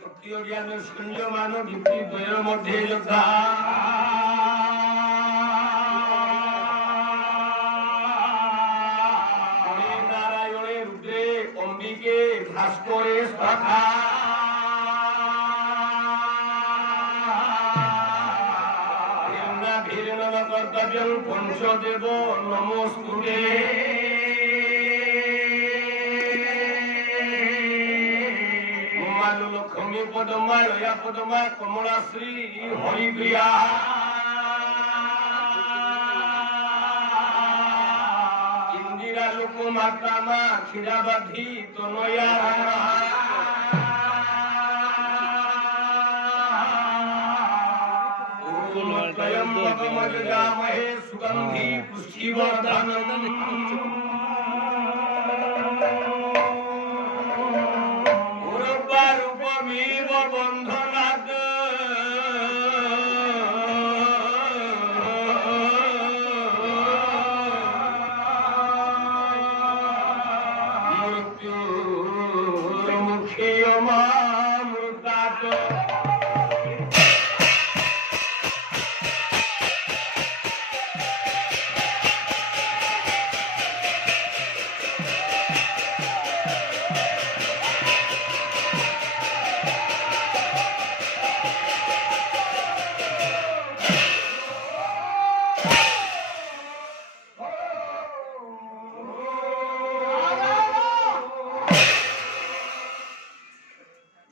শক্তি ও জ্ঞান শূন্যমান ভিত্তি দ্বয়ের মধ্যে যোদ্ধা নারায়ণে রুদ্রে অম্বিকে ভাস্করে শাখা কর্তব্যং পঞ্চদেব নমস্তুতে লক্ষ্মী পদমা লয়া পদমা কমলাশ্রী হরিপ্রিয়া ইন্দিরা লোক মাতা মা ক্ষীরাবাধি তনয়া ত্রয়ম্বকমজগামহে সুগন্ধি পুষ্টিবর্ধনম রূপমিব বন্ধনাদ মৃত্যুর্মুখী অমামৃতাৎ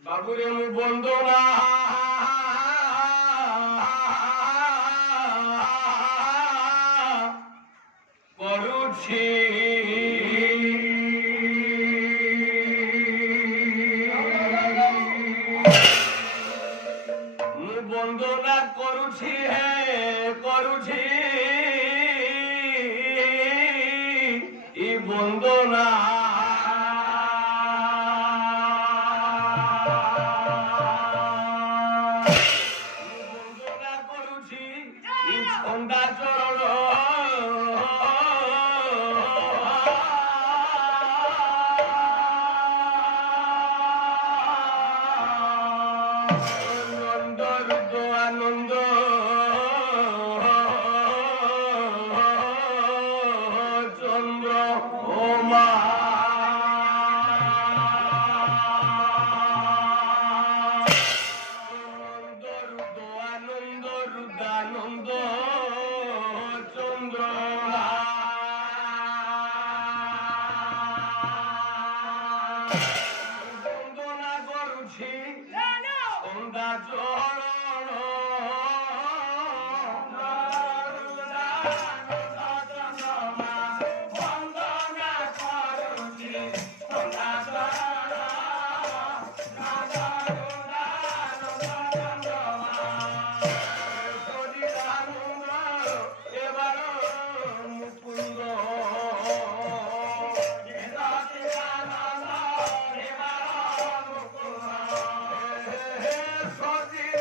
বাবুরে মু বন্দনা করুছি মু বন্দনা করুছি হে করুছি ই বন্দনা আনন্দ চন্দ্র ওমা আনন্দ রুদানন্দ চন্দ্র বন্দনা করুছি সন্ধ্যা চরণ সজি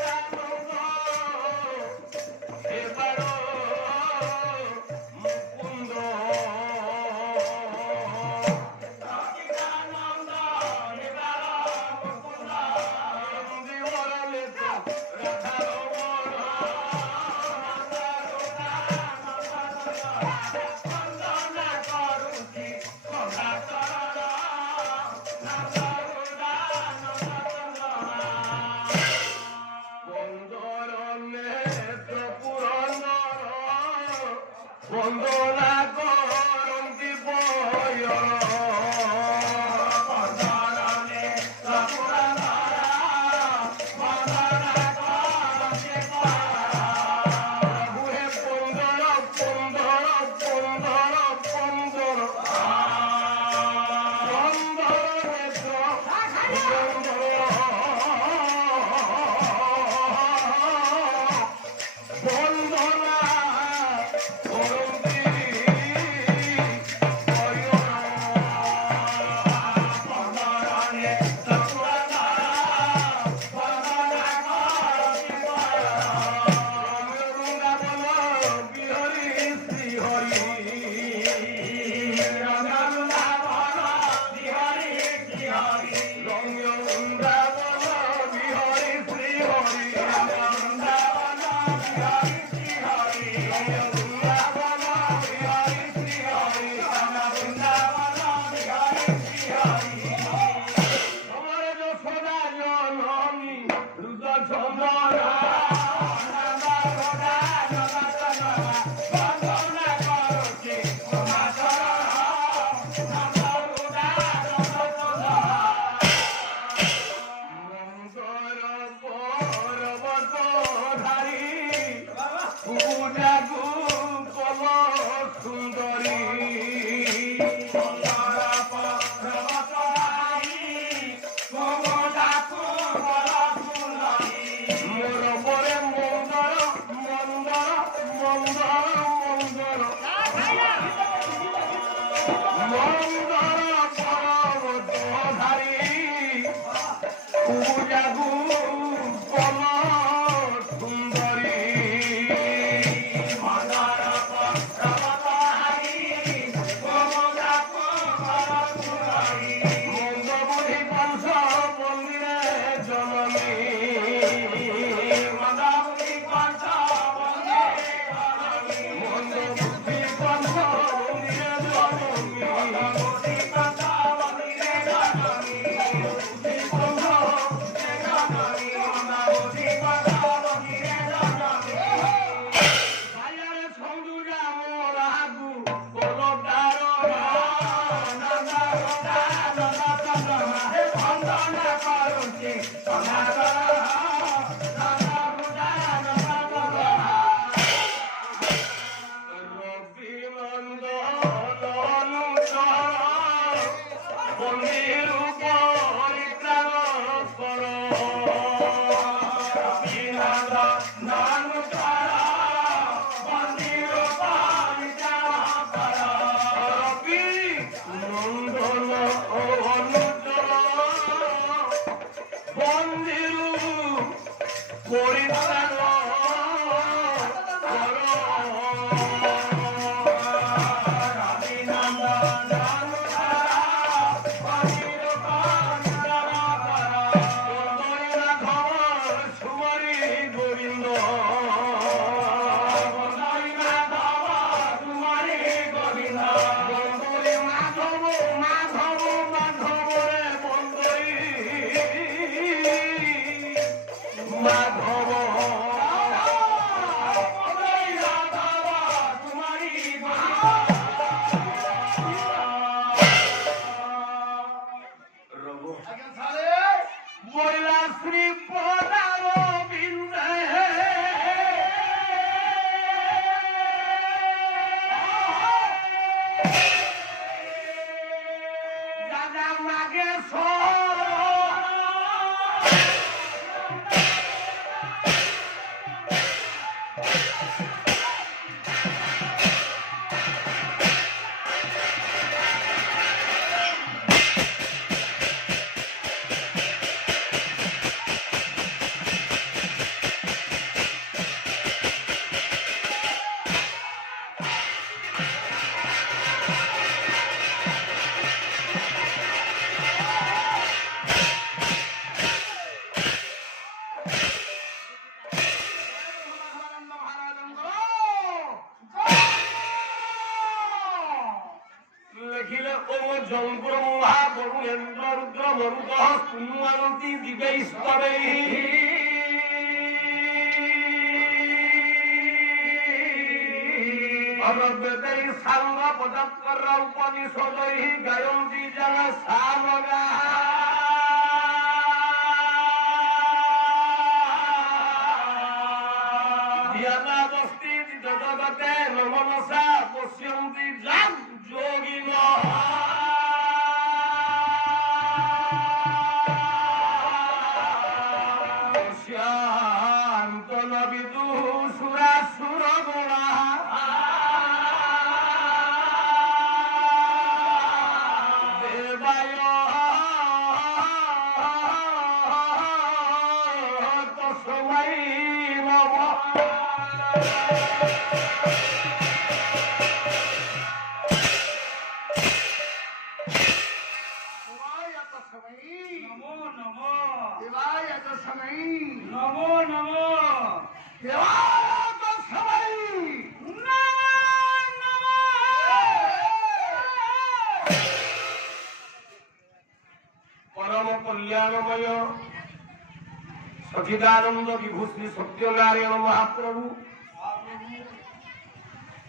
सचिदानंद विभू श्री सत्यनारायण महाप्रभु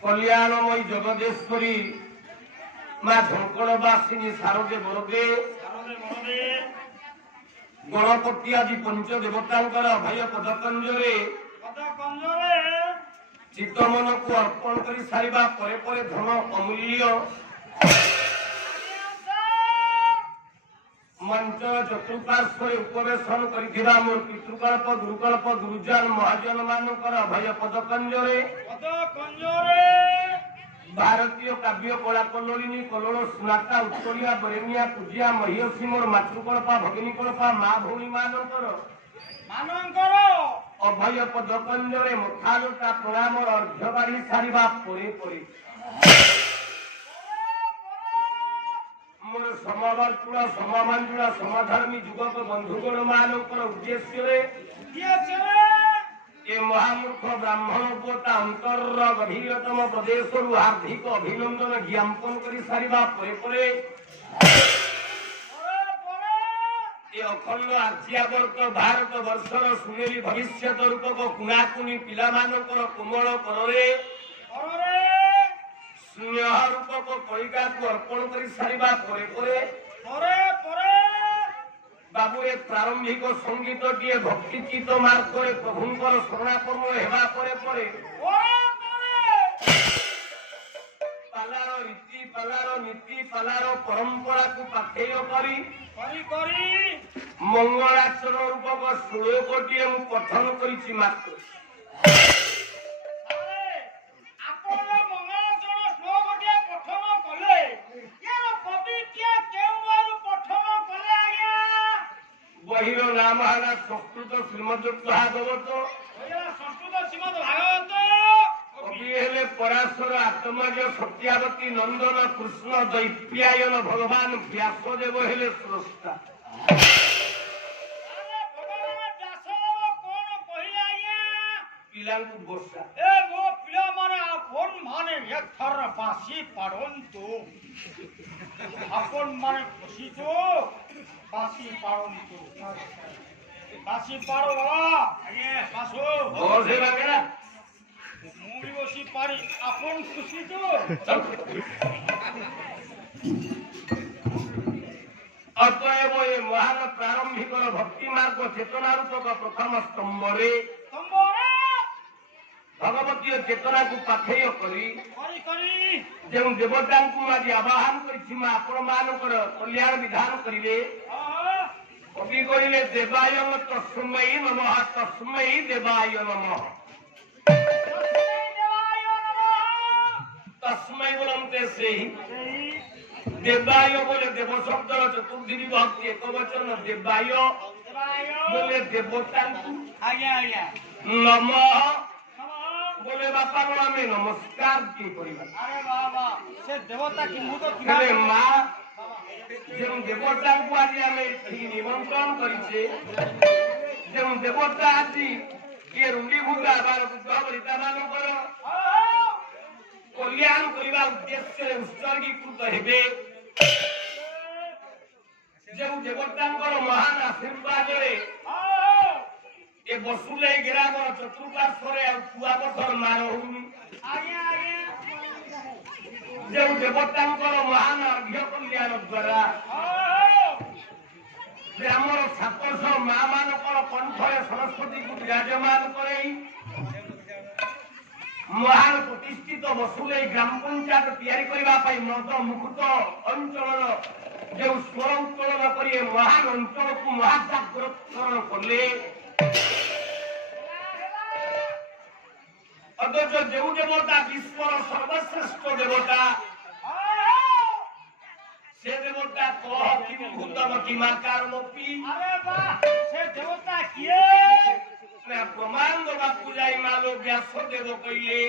कल्याणमयी जगदेश्वरी माँ झंकड़वासिनी शारदे बरदे गणपति आदि पंच देवता भाई पदकंजरे चित्तमन को अर्पण कर सारिबा परे परे धन अमूल्य मंच चतुर्पार्श्व उपवेशन कर मोर पितृकल्प गुरुकल्प गुरुजन महाजन मानकर अभय पदकंजरे ଭାରତୀୟ କାବ୍ୟ କଳା କଲ୍ଲୋଳିନୀ କଲ୍ଲୋଳ ସୁନାତା ଉତ୍ତରିଆ ବରେଣ୍ୟା ପୂଜ୍ୟା ମହିୟସୀ ମୋର ମାତୃକଳ୍ପା ଭଗିନୀ କଳ୍ପା ମା ଭଉଣୀ ମାନଙ୍କର ଅଭୟ ପଦ କଞ୍ଜରେ ମଥାଲୁଟା ପ୍ରଣାମର ଅର୍ଘ୍ୟ ବାଢି ସାରିବା ପରେ ପରେ ମୋର ସମବର୍ତ୍ତୁଳ ସମମାଞ୍ଜୁଳ ସମଧର୍ମୀ ଯୁବକ ବନ୍ଧୁଗଣ ମାନଙ୍କର ଉଦ୍ଦେଶ୍ୟରେ ଏ ମହାମୂର୍ଖ ବ୍ରାହ୍ମଣ ପୁଅ ତା ଅନ୍ତରର ଗଭୀରତମ ପ୍ରଦେଶରୁ ହାର୍ଦ୍ଦିକ ଅଭିନନ୍ଦନ ଜ୍ଞାପନ କରି ସାରିବା ପରେ ପରେ ଏ ଅଖଣ୍ଡ ଆର୍ଯ୍ୟାବର୍ତ ଭାରତ ବର୍ଷର ସୁନେଲି ଭବିଷ୍ୟତ ରୂପକ କୁଣାକୁଣି ପିଲାମାନଙ୍କର କୋମଳ କରରେ ସ୍ନେହ ରୂପକ କଳିକାକୁ ଅର୍ପଣ କରି ସାରିବା ପରେ ପରେ ବାବୁ ଏ ପ୍ରାରମ୍ଭିକ ସଙ୍ଗୀତଟିଏ ଭକ୍ତି ଚିତ ମାର୍ଗରେ ପ୍ରଭୁଙ୍କର ଶରଣାପନ୍ନ ହେବା ପରେ ପରେ ପାଲାର ରୀତି ପାଲାର ନୀତି ପାଲାର ପରମ୍ପରାକୁ ପାଠେୟ କରି ମଙ୍ଗଳାଚରଣ ରୂପକ ଶ୍ଲୋକଟିଏ ମୁଁ ପଠନ କରିଛି ମାତ୍ର ବହିର ନାମ ହେଲା ସଂସ୍କୃତ ଶ୍ରୀମଦ୍ ଭାଗବତ କବି ହେଲେ ପରାଶର ଆତ୍ମଜ ସତ୍ୟାବତୀ ନନ୍ଦନ କୃଷ୍ଣ ଦୈପ୍ୟାୟନ ଭଗବାନ ବ୍ୟାସଦେବ ହେଲେ ସ୍ରଷ୍ଟା ପିଲାଙ୍କୁ ବର୍ଷା ବାସି ପାରନ୍ତୁ ଆପଣ ମାନେ ଖୁସି ତ ବାସି ପାରନ୍ତୁ ବାସି ପାର ଆଜ୍ଞା ବାସୁ ମୁଁ ବି ବସି ପାରି ଆପଣ ଖୁସି ତ ଅତଏବ ଏ ମହାନ ପ୍ରାରମ୍ଭିକର ଭକ୍ତି ମାର୍ଗ ଚେତନା ରୂପକ ପ୍ରଥମ ସ୍ତମ୍ଭରେ ଭଗବତୀୟ ଚେତନାକୁ ପାଠେୟ କରି ଯେଉଁ ଦେବତାଙ୍କୁ ଆଜି ଆବାହନ କରିଛି ମା ଆପଣ ମାନଙ୍କର କଲ୍ୟାଣ ବିଧାନ କରିବେ କବି କହିଲେ ଦେବାୟ ତସ୍ମୈ ନମଃ ତସ୍ମୈ ଦେବାୟ ନମଃ ତସ୍ମୈ ବୋଲନ୍ତେ ସେହି ଦେବାୟ ବୋଲେ ଦେବ ଶବ୍ଦର ଚତୁର୍ଥୀ ବିଭକ୍ତି ଏକ ବଚନ ଦେବାୟ ବୋଲେ ଦେବତାଙ୍କୁ ନମଃ बोले बापा को आमे नमस्कार की परिवार अरे बाबा से देवता की मुद हेले मां जेउ देवता को आज आमे निमंत्रण करिसे जेउ देवता आदि के रुंडी भूगा बार बुद्धबरिता मानकर कल्याण करिबा उद्देश्य उत्सर्गीकृत हेबे जेउ देवतांकर महान आशीर्वाद रे ए बसुले गिरामर चतुर्पार्श्वरे कुआपथर मार होउनी ଯେଉଁ ଦେବତାଙ୍କର ମହାନ ଅର୍ଘ୍ୟ କଲ୍ୟାଣ ଦ୍ୱାରା ଯେ ଆମର 700 ମା ମାନଙ୍କର କଣ୍ଠରେ ସରସ୍ୱତୀକୁ ବିରାଜମାନ କରେଇ ମହାନ ପ୍ରତିଷ୍ଠିତ ବସୁଲେଇ ଗ୍ରାମ ପଞ୍ଚାୟତ ତିଆରି କରିବା ପାଇଁ ମଦ ମୁକୁଟ ଅଞ୍ଚଳର ଯେଉଁ ସ୍ୱର ଉତ୍ତୋଳନ କରି ଏ ମହାନ ଅଞ୍ଚଳକୁ ମହାଜାଗ୍ରତକରଣ କଲେ অথচ যেউ দেবতা বিশ্বর সর্বশ্রেষ্ঠ দেবতা সে দেবতা কহ কিম ভূতম কিমাকারমপি সে দেবতা কিয়ে প্রমাণ দেবা পূজাই মালো ব্যাস দেব কইলে